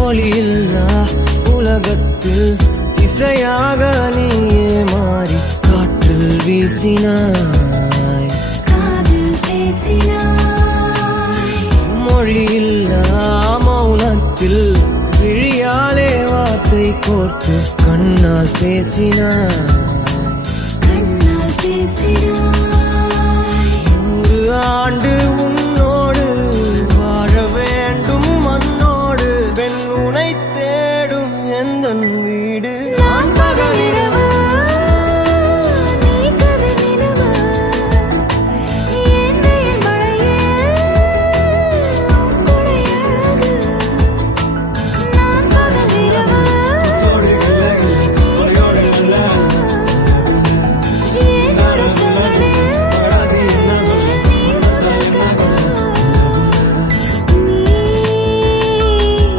ஒளியில்லா உலகத்தில் இசையாக நீயே மாறி காற்றில் வீசினாய், காதில் பேசினாய். மொழியில்லா மௌனத்தில் விழியாலே வார்த்தை கோர்த்து கண்ணால் பேசினாய், கண்ணால் பேசினாய். 100 ஆண்டு உன்